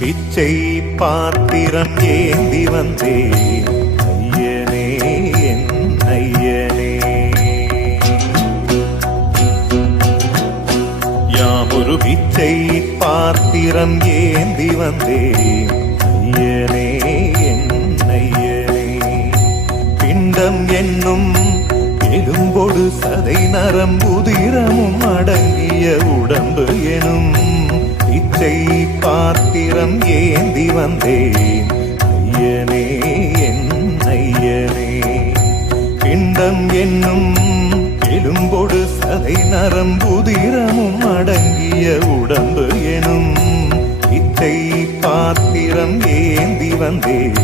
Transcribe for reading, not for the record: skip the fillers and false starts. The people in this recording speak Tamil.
பிச்சை பாத்திரம் ஏந்தி வந்தேன் ஐயனே என் ஐயனே. யாமொரு பிச்சை பாத்திரம் ஏந்தி வந்தேன் ஐயனே என் ஐயனே. பிண்டம் என்னும் எலும்பொடு சதை நரம்புதிரமும் அடங்கிய உடம்பு எனும் பிச்சை பாத்திரம் ஏந்தி வந்தேன் ஐயனே என் ஐயனே. பிண்டம் என்னும் எலும்பொடு சதை நரம்புதிரமும் அடங்கிய உடம்பு எனும் பிச்சை பாத்திரம் ஏந்தி வந்தேன்